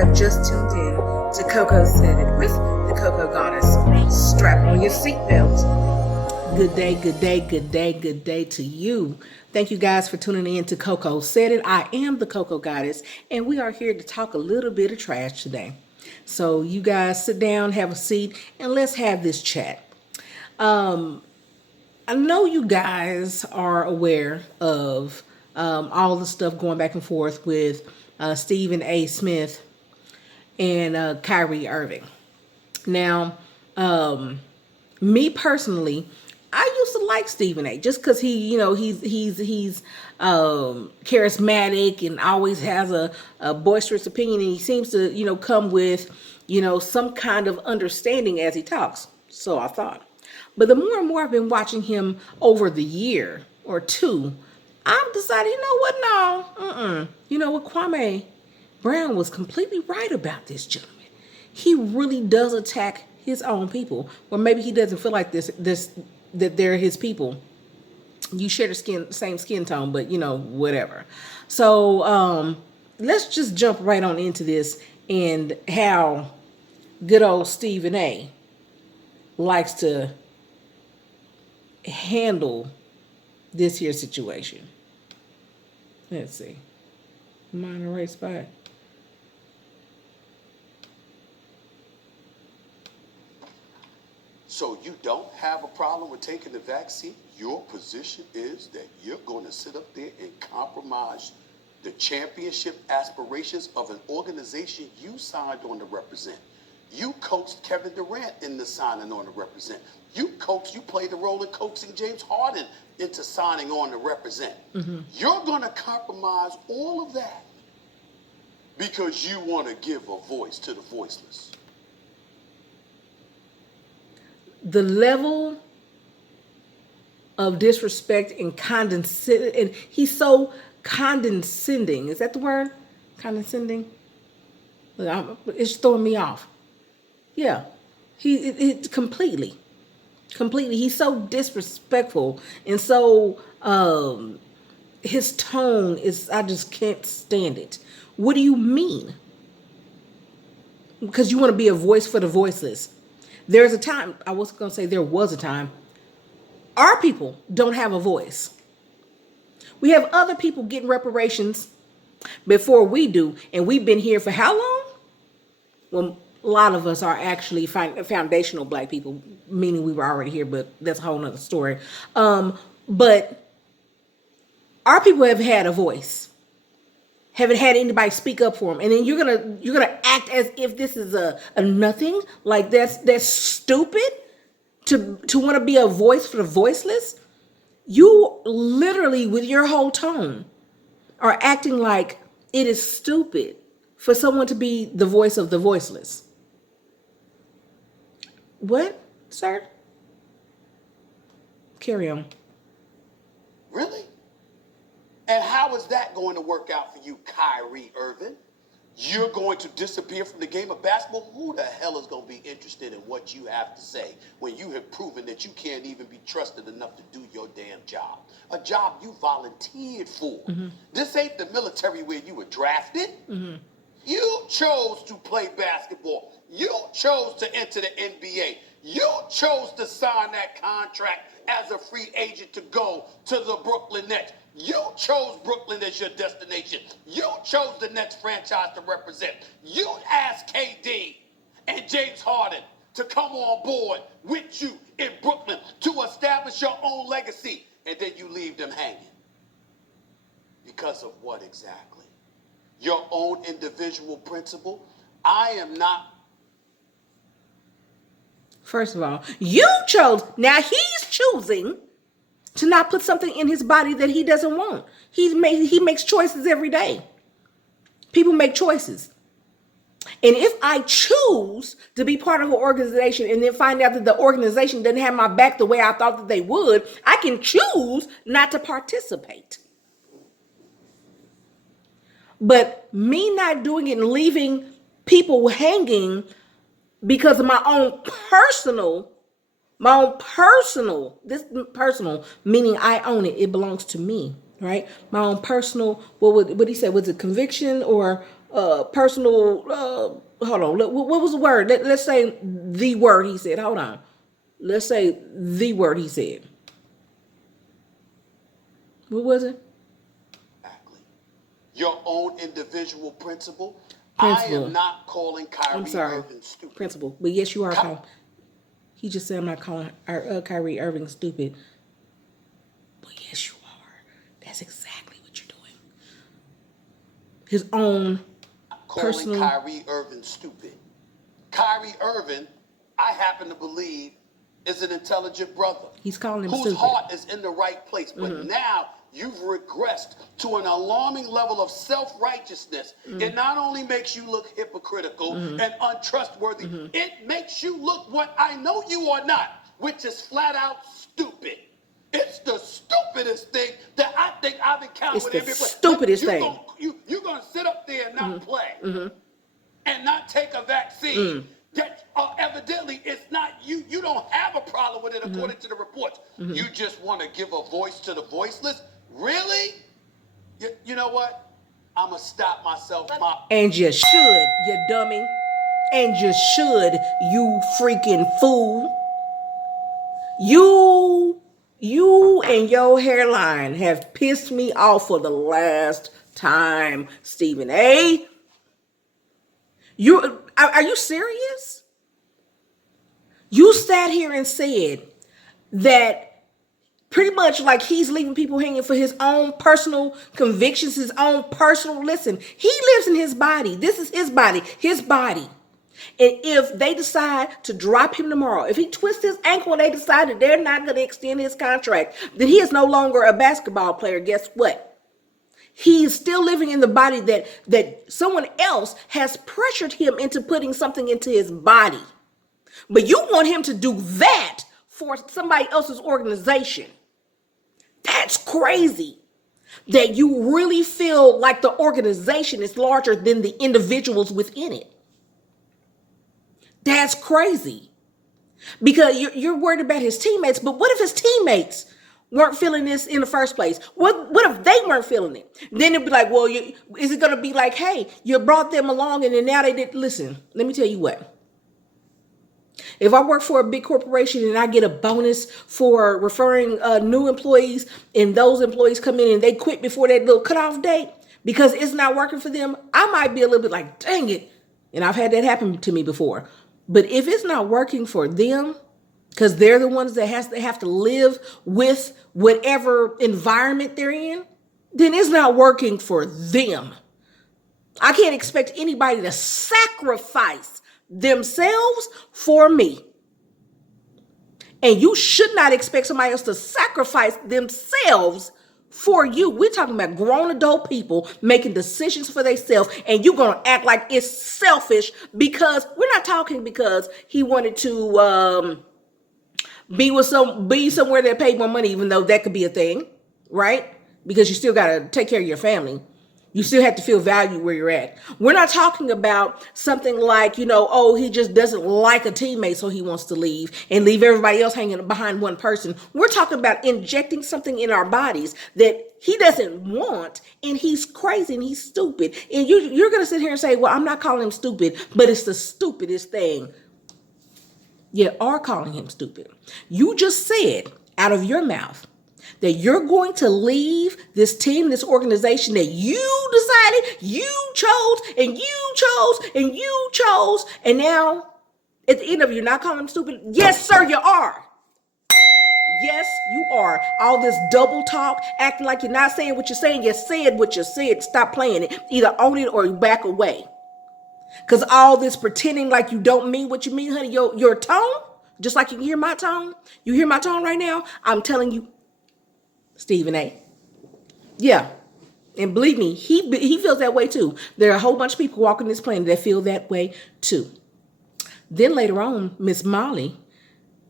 have just tuned in to Coco Said It with the Coco Goddess. Strap on your seatbelt. Good day, good day, good day, good day to you. Thank you guys for tuning in to Coco Said It. I am the Coco Goddess, and we are here to talk a little bit of trash today. So you guys sit down, have a seat, and let's have this chat. I know you guys are aware of all the stuff going back and forth with Stephen A. Smith and Kyrie Irving. Now, me personally, I used to like Stephen A. just because he's charismatic and always has a boisterous opinion, and he seems to come with some kind of understanding as he talks. So I thought. But the more and more I've been watching him over the year or two, I've decided, you know what, no, you know what, Kwame Brown was completely right about this gentleman. He really does attack his own people, or maybe he doesn't feel like that they're his people. You share the same skin tone, but whatever. So let's just jump right on into this and how good old Stephen A. likes to handle this here situation. Let's see. Am I in the right spot? So you don't have a problem with taking the vaccine? Your position is that you're going to sit up there and compromise the championship aspirations of an organization you signed on to represent. You coached Kevin Durant into signing on to represent. You played the role in coaxing James Harden into signing on to represent. You're going to compromise all of that because you want to give a voice to the voiceless. The level of disrespect and condescending, and he's so condescending. Is that the word? Condescending? It's throwing me off. Yeah, it's completely. He's so disrespectful, and so his tone is, I just can't stand it. What do you mean? Because you want to be a voice for the voiceless. There's a time, I was going to say there was a time, our people don't have a voice. We have other people getting reparations before we do, and we've been here for how long? Well, a lot of us are actually foundational black people, meaning we were already here, but that's a whole nother story. But our people have had a voice. Haven't had anybody speak up for them, and then you're gonna act as if this is a nothing. Like that's stupid to want to be a voice for the voiceless. You literally, with your whole tone, are acting like it is stupid for someone to be the voice of the voiceless. What, sir? Carry on. Really? And how is that going to work out for you, Kyrie Irving? You're going to disappear from the game of basketball? Who the hell is going to be interested in what you have to say when you have proven that you can't even be trusted enough to do your damn job? A job you volunteered for. This ain't the military where you were drafted. You chose to play basketball. You chose to enter the NBA. You chose to sign that contract as a free agent to go to the Brooklyn Nets. You chose Brooklyn as your destination. You chose the Nets franchise to represent. You asked KD and James Harden to come on board with you in Brooklyn to establish your own legacy, and then you leave them hanging. Because of what exactly? Your own individual principle? I am not. First of all, you chose. Now he's choosing to not put something in his body that he doesn't want. He makes choices every day. People make choices. And if I choose to be part of an organization and then find out that the organization doesn't have my back the way I thought that they would, I can choose not to participate. But me not doing it and leaving people hanging because of my own personal, this personal, meaning I own it. It belongs to me, right? My own personal, what he said, was it conviction or personal. Hold on. What was the word? Let's say the word he said. Hold on. Let's say the word he said. What was it? Exactly. Your own individual principle. I Principle. am not calling I'm Kyrie sorry. Irving stupid. Principle. But yes, you are Ky- calling. He just said I'm not calling Kyrie Irving stupid. But yes, you are. That's exactly what you're doing. His own calling personal. Kyrie Irving stupid. Kyrie Irving, I happen to believe, is an intelligent brother. He's calling him whose stupid. heart is in the right place. But now you've regressed to an alarming level of self-righteousness. It not only makes you look hypocritical and untrustworthy, it makes you look what I know you are not, which is flat out stupid. It's the stupidest thing that I think I've encountered It's with the everybody. stupidest thing. You're going to sit up there and not play and not take a vaccine that evidently it's not you. You don't have a problem with it according to the reports. You just want to give a voice to the voiceless? Really? You know what? I'm going to stop myself. And you should, you dummy. And you should, you freaking fool. You and your hairline have pissed me off for the last time, Stephen A. Are you serious? You sat here and said that pretty much like he's leaving people hanging for his own personal convictions, his own personal. Listen, he lives in his body. This is his body, his body. And if they decide to drop him tomorrow, if he twists his ankle and they decide that they're not going to extend his contract, then he is no longer a basketball player. Guess what? He's still living in the body that someone else has pressured him into putting something into his body. But you want him to do that for somebody else's organization. That's crazy. That you really feel like the organization is larger than the individuals within it. That's crazy. Because you're worried about his teammates, but what if his teammates weren't feeling this in the first place? What if they weren't feeling it? Then it'd be like, well, is it going to be like, hey, you brought them along and then now they did. Listen, let me tell you what. If I work for a big corporation and I get a bonus for referring new employees and those employees come in and they quit before that little cutoff date because it's not working for them, I might be a little bit like, dang it. And I've had that happen to me before. But if it's not working for them, because they're the ones that have to live with whatever environment they're in, then it's not working for them. I can't expect anybody to sacrifice themselves for me. And you should not expect somebody else to sacrifice themselves for you. We're talking about grown adult people making decisions for themselves, and you're going to act like it's selfish because we're not talking because he wanted to be somewhere that paid more money, even though that could be a thing, right? Because you still got to take care of your family. You still have to feel valued where you're at. We're not talking about something like, he just doesn't like a teammate, so he wants to leave and leave everybody else hanging behind one person. We're talking about injecting something in our bodies that he doesn't want, and he's crazy and he's stupid. And you're going to sit here and say, well, I'm not calling him stupid, but it's the stupidest thing. You are calling him stupid. You just said out of your mouth that you're going to leave this team, this organization that you decided, you chose, and you chose, and you chose. And now, at the end of it, you're not calling them stupid. Yes, sir, you are. Yes, you are. All this double talk, acting like you're not saying what you're saying. You said what you said. Stop playing it. Either own it or back away. Because all this pretending like you don't mean what you mean, honey, your tone, just like you can hear my tone. You hear my tone right now? I'm telling you, Stephen A. Yeah. And believe me, he feels that way too. There are a whole bunch of people walking this planet that feel that way too. Then later on, Miss Molly,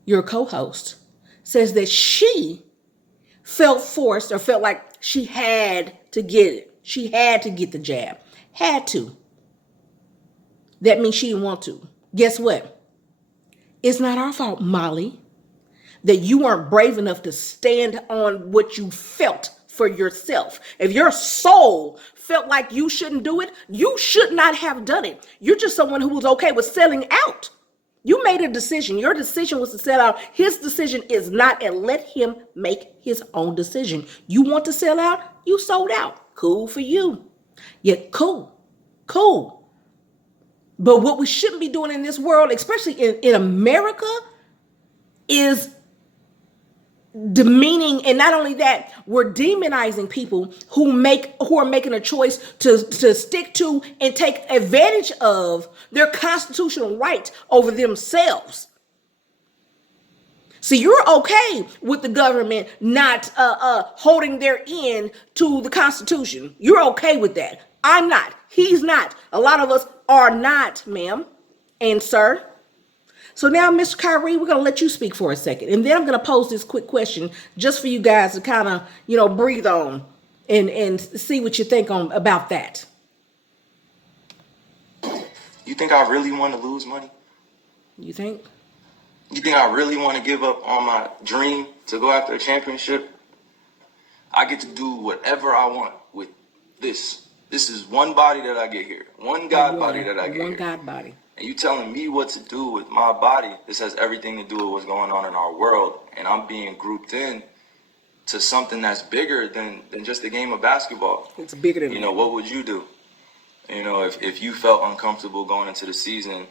your co-host, says that she felt forced or felt like she had to get it. She had to get the jab. Had to. That means she didn't want to. Guess what? It's not our fault, Molly, that you weren't brave enough to stand on what you felt for yourself. If your soul felt like you shouldn't do it, you should not have done it. You're just someone who was okay with selling out. You made a decision. Your decision was to sell out. His decision is not, and let him make his own decision. You want to sell out? You sold out. Cool for you. Yeah, cool. But what we shouldn't be doing in this world, especially in America, is demeaning, and not only that, we're demonizing people who are making a choice to stick to and take advantage of their constitutional right over themselves. So you're okay with the government not holding their end to the Constitution. You're okay with that. I'm not. He's not. A lot of us are not, ma'am and sir. So now, Mr. Kyrie, we're going to let you speak for a second. And then I'm going to pose this quick question just for you guys to kind of, breathe on and see what you think about that. You think I really want to lose money? You think? You think I really want to give up on my dream to go after a championship? I get to do whatever I want with this. This is one body that I get here. One God body that I get here. One God body. And you telling me what to do with my body? This has everything to do with what's going on in our world. And I'm being grouped in to something that's bigger than just a game of basketball. It's bigger than that. What would you do? If you felt uncomfortable going into the season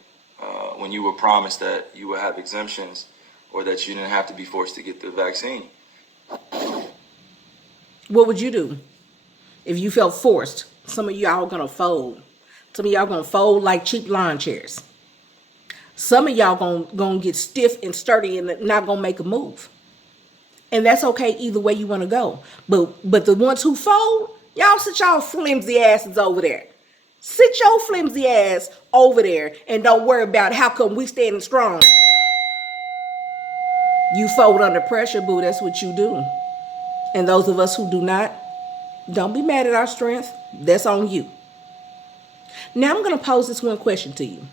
when you were promised that you would have exemptions or that you didn't have to be forced to get the vaccine. What would you do if you felt forced? Some of y'all gonna fold. Some of y'all gonna fold like cheap lawn chairs. Some of y'all gonna get stiff and sturdy and not gonna make a move. And that's okay either way you want to go. But the ones who fold, y'all sit y'all flimsy asses over there. Sit your flimsy ass over there and don't worry about how come we standing strong. You fold under pressure, boo. That's what you do. And those of us who do not, don't be mad at our strength. That's on you. Now I'm going to pose this one question to you.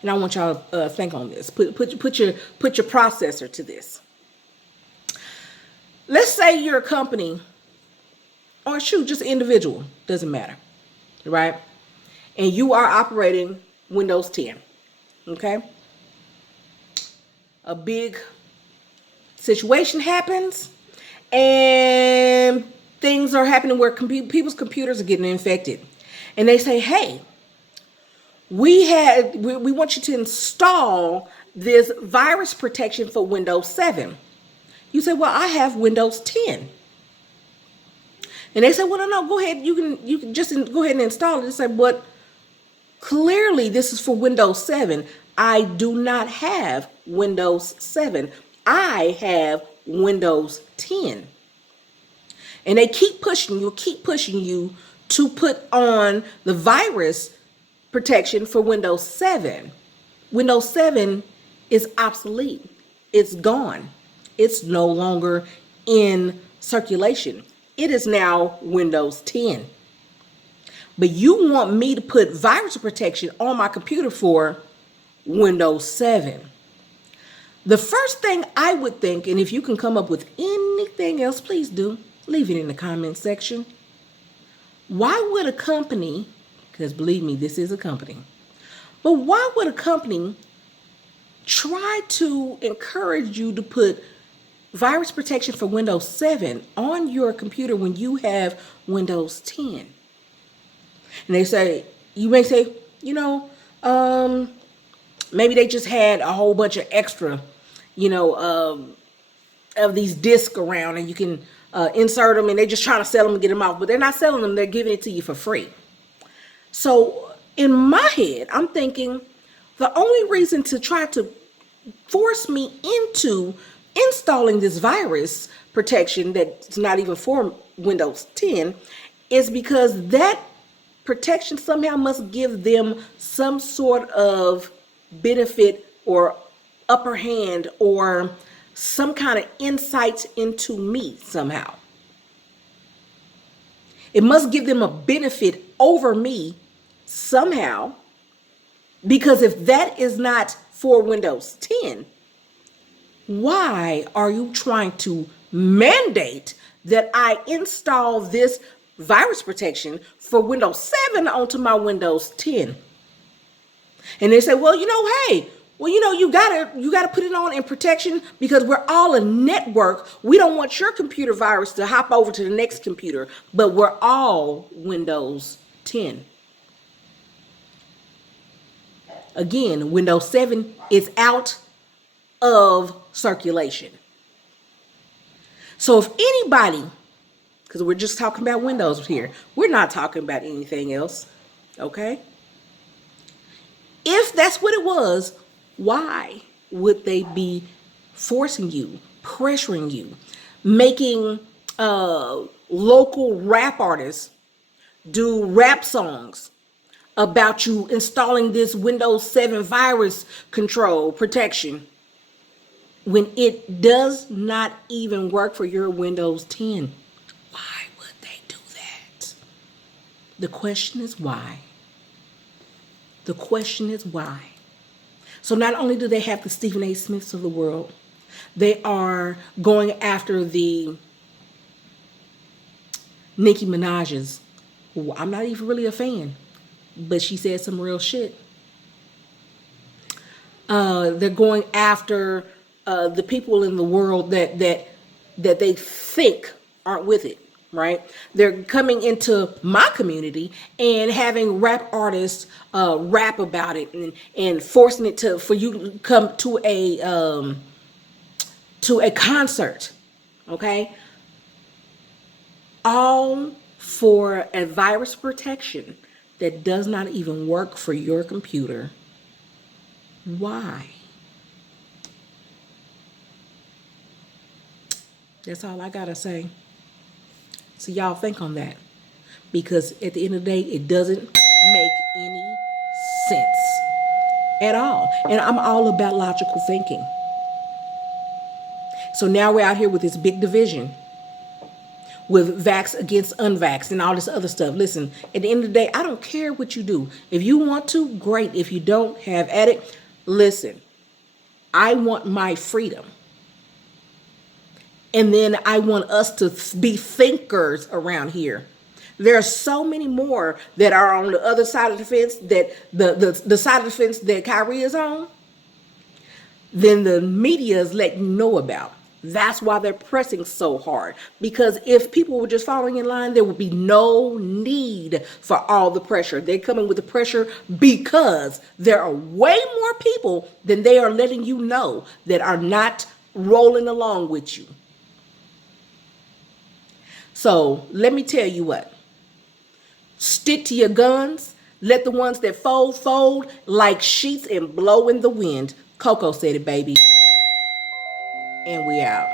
And I want y'all to think on this. Put your processor to this. Let's say you're a company, or just an individual, doesn't matter, right? And you are operating Windows 10, okay? A big situation happens, and things are happening where people's computers are getting infected. And they say, hey, we want you to install this virus protection for Windows 7. You say, well, I have Windows 10. And they say, well, no, go ahead. You can just go ahead and install it. They say, but clearly this is for Windows 7. I do not have Windows 7. I have Windows 10. And they keep pushing you to put on the virus protection for Windows 7. Windows 7 is obsolete. It's gone. It's no longer in circulation. It is now Windows 10. But you want me to put virus protection on my computer for Windows 7. The first thing I would think, and if you can come up with anything else, please do. Leave it in the comment section. Why would a company, because believe me, this is a company, but why would a company try to encourage you to put virus protection for Windows 7 on your computer when you have Windows 10? And they say, you may say, maybe they just had a whole bunch of extra, of these discs around, and you can insert them, and they're just trying to sell them and get them off, but they're not selling them. They're giving it to you for free. So in my head, I'm thinking the only reason to try to force me into installing this virus protection that's not even for Windows 10 is because that protection somehow must give them some sort of benefit or upper hand or some kind of insight into me somehow. It must give them a benefit over me somehow, because if that is not for Windows 10, why are you trying to mandate that I install this virus protection for Windows 7 onto my Windows 10. And they say, well, hey, you gotta put it on in protection because we're all a network. We don't want your computer virus to hop over to the next computer, but we're all Windows 10. Again, Windows 7 is out of circulation. So if anybody, because we're just talking about Windows here, we're not talking about anything else, okay? If that's what it was, why would they be forcing you, pressuring you, making local rap artists do rap songs about you installing this Windows 7 virus control protection when it does not even work for your Windows 10? Why would they do that? The question is why. The question is why. So not only do they have the Stephen A. Smiths of the world, they are going after the Nicki Minaj's, who I'm not even really a fan, but she said some real shit. They're going after the people in the world that they think aren't with it, right? They're coming into my community and having rap artists rap about it and forcing it for you to come to a concert, okay? All for a virus protection that does not even work for your computer. Why? That's all I gotta say. So y'all think on that, because at the end of the day, it doesn't make any sense at all. And I'm all about logical thinking. So now we're out here with this big division with vax against unvaxxed and all this other stuff. Listen, at the end of the day, I don't care what you do. If you want to, great. If you don't, have at it. Listen, I want my freedom. And then I want us to be thinkers around here. There are so many more that are on the other side of the fence, that the side of the fence that Kyrie is on, than the media is letting you know about. That's why they're pressing so hard. Because if people were just following in line, there would be no need for all the pressure. They're coming with the pressure because there are way more people than they are letting you know that are not rolling along with you. So let me tell you what. Stick to your guns. Let the ones that fold like sheets and blow in the wind. Coco said it, baby. And we out.